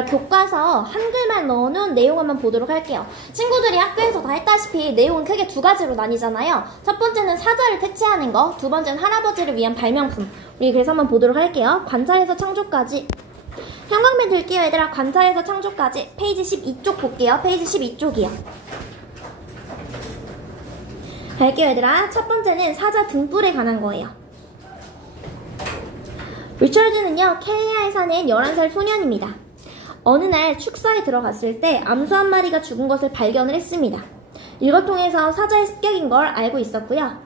교과서 한글만 넣어놓은 내용을 한번 보도록 할게요. 친구들이 학교에서 다 했다시피 내용은 크게 두 가지로 나뉘잖아요. 첫 번째는 사자를 퇴치하는 거, 두 번째는 할아버지를 위한 발명품. 우리 그래서 한번 보도록 할게요. 관찰에서 창조까지. 형광펜 들게요, 얘들아. 관찰에서 창조까지. 페이지 12쪽 볼게요. 페이지 12쪽이요. 갈게요, 얘들아. 첫 번째는 사자 등불에 관한 거예요. 리처드는요, 케냐에 사는 11살 소년입니다. 어느 날 축사에 들어갔을 때 암소 한 마리가 죽은 것을 발견을 했습니다. 이것 통해서 사자의 습격인 걸 알고 있었고요.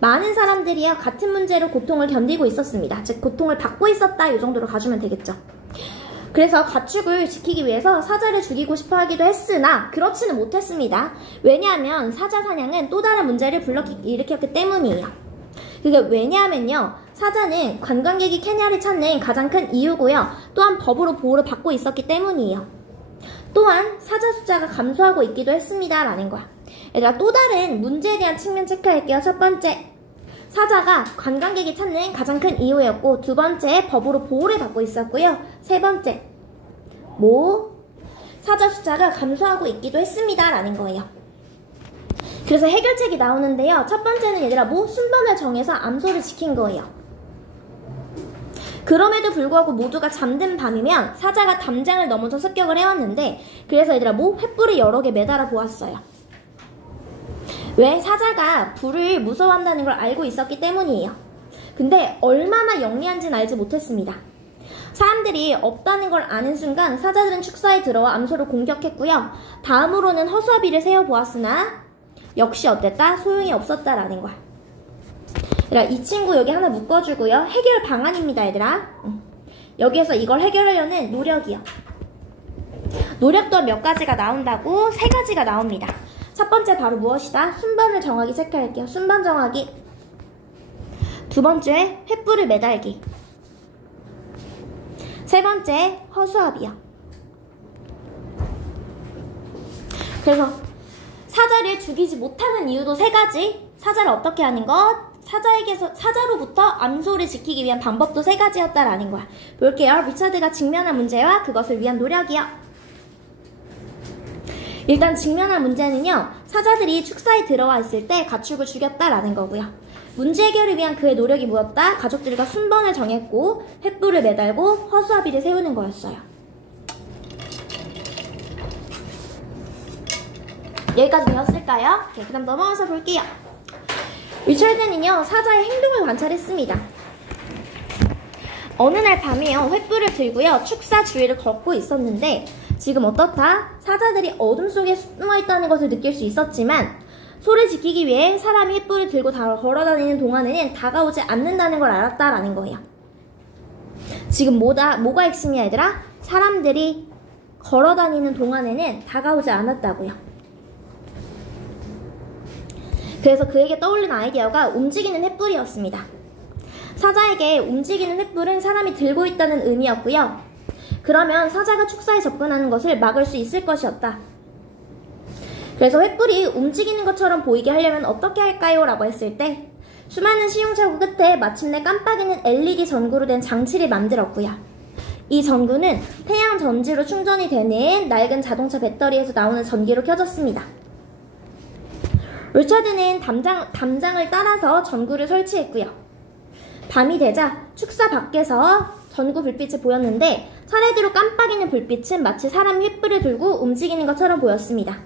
많은 사람들이요, 같은 문제로 고통을 견디고 있었습니다. 즉 고통을 받고 있었다, 이 정도로 가주면 되겠죠. 그래서 가축을 지키기 위해서 사자를 죽이고 싶어 하기도 했으나 그렇지는 못했습니다. 왜냐하면 사자 사냥은 또 다른 문제를 일으켰기 때문이에요. 그게 왜냐하면요, 사자는 관광객이 케냐를 찾는 가장 큰 이유고요. 또한 법으로 보호를 받고 있었기 때문이에요. 또한 사자 숫자가 감소하고 있기도 했습니다. 라는 거야. 얘들아, 또 다른 문제에 대한 측면 체크할게요. 첫 번째, 사자가 관광객이 찾는 가장 큰 이유였고, 두 번째, 법으로 보호를 받고 있었고요. 세 번째, 사자 숫자가 감소하고 있기도 했습니다. 라는 거예요. 그래서 해결책이 나오는데요. 첫 번째는 얘들아, 순번을 정해서 암소를 지킨 거예요. 그럼에도 불구하고 모두가 잠든 밤이면 사자가 담장을 넘어서 습격을 해왔는데, 그래서 얘들아, 횃불을 여러 개 매달아 보았어요. 왜? 사자가 불을 무서워한다는 걸 알고 있었기 때문이에요. 근데 얼마나 영리한지는 알지 못했습니다. 사람들이 없다는 걸 아는 순간 사자들은 축사에 들어와 암소를 공격했고요. 다음으로는 허수아비를 세워보았으나 역시 어땠다? 소용이 없었다라는 거야. 얘들아, 이 친구 여기 하나 묶어주고요. 해결 방안입니다, 얘들아. 여기에서 이걸 해결하려는 노력이요. 노력도 몇 가지가 나온다고? 3가지가 나옵니다. 첫 번째 바로 무엇이다? 순번을 정하기 체크할게요. 순번 정하기. 두 번째, 횃불을 매달기. 세 번째, 허수아비요. 그래서 사자를 죽이지 못하는 이유도 3가지. 사자를 어떻게 하는 것? 사자로부터 암소를 지키기 위한 방법도 3가지였다라는 거야. 볼게요. 리처드가 직면한 문제와 그것을 위한 노력이요. 일단 직면한 문제는요, 사자들이 축사에 들어와 있을 때 가축을 죽였다라는 거고요. 문제 해결을 위한 그의 노력이 뭐였다? 가족들과 순번을 정했고 횃불을 매달고 허수아비를 세우는 거였어요. 여기까지 되었을까요? 그 다음 넘어가서 볼게요. 리처드는요, 사자의 행동을 관찰했습니다. 어느 날 밤에요, 횃불을 들고요, 축사 주위를 걷고 있었는데 지금 어떻다? 사자들이 어둠 속에 숨어있다는 것을 느낄 수 있었지만 소를 지키기 위해 사람이 횃불을 들고 걸어다니는 동안에는 다가오지 않는다는 걸 알았다라는 거예요. 지금 뭐가 핵심이야, 얘들아? 사람들이 걸어다니는 동안에는 다가오지 않았다고요. 그래서 그에게 떠올린 아이디어가 움직이는 횃불이었습니다. 사자에게 움직이는 횃불은 사람이 들고 있다는 의미였고요. 그러면 사자가 축사에 접근하는 것을 막을 수 있을 것이었다. 그래서 횃불이 움직이는 것처럼 보이게 하려면 어떻게 할까요? 라고 했을 때 수많은 시행착오 끝에 마침내 깜빡이는 LED 전구로 된 장치를 만들었고요. 이 전구는 태양 전지로 충전이 되는 낡은 자동차 배터리에서 나오는 전기로 켜졌습니다. 리처드는 담장을 따라서 전구를 설치했고요. 밤이 되자 축사 밖에서 전구 불빛이 보였는데 차례대로 깜빡이는 불빛은 마치 사람이 횃불을 들고 움직이는 것처럼 보였습니다.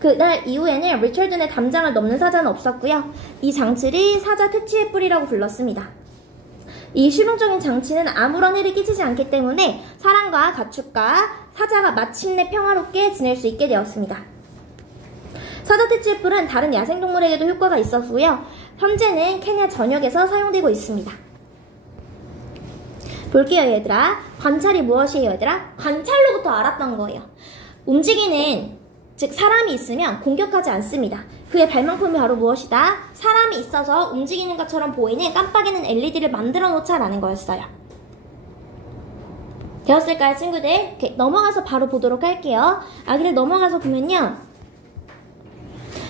그날 이후에는 리처드의 담장을 넘는 사자는 없었고요. 이 장치를 사자 퇴치 횃불이라고 불렀습니다. 이 실용적인 장치는 아무런 해를 끼치지 않기 때문에 사람과 가축과 사자가 마침내 평화롭게 지낼 수 있게 되었습니다. 사자 퇴치 횃불은 다른 야생동물에게도 효과가 있었고요. 현재는 케냐 전역에서 사용되고 있습니다. 볼게요, 얘들아. 관찰이 무엇이에요, 얘들아? 관찰로부터 알았던 거예요. 움직이는, 즉 사람이 있으면 공격하지 않습니다. 그의 발명품이 바로 무엇이다? 사람이 있어서 움직이는 것처럼 보이는 깜빡이는 LED를 만들어 놓자라는 거였어요. 되었을까요, 친구들? 이렇게 넘어가서 바로 보도록 할게요. 아기를 넘어가서 보면요,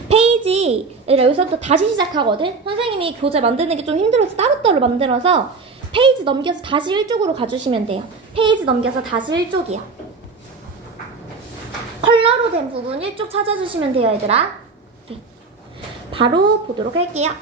페이지, 여기서부터 다시 시작하거든? 선생님이 교재 만드는 게 좀 힘들어서 따로따로 만들어서 페이지 넘겨서 다시 1쪽으로 가주시면 돼요. 페이지 넘겨서 다시 1쪽이요. 된 부분 1쪽 찾아주시면 돼요, 얘들아. 네. 바로 보도록 할게요.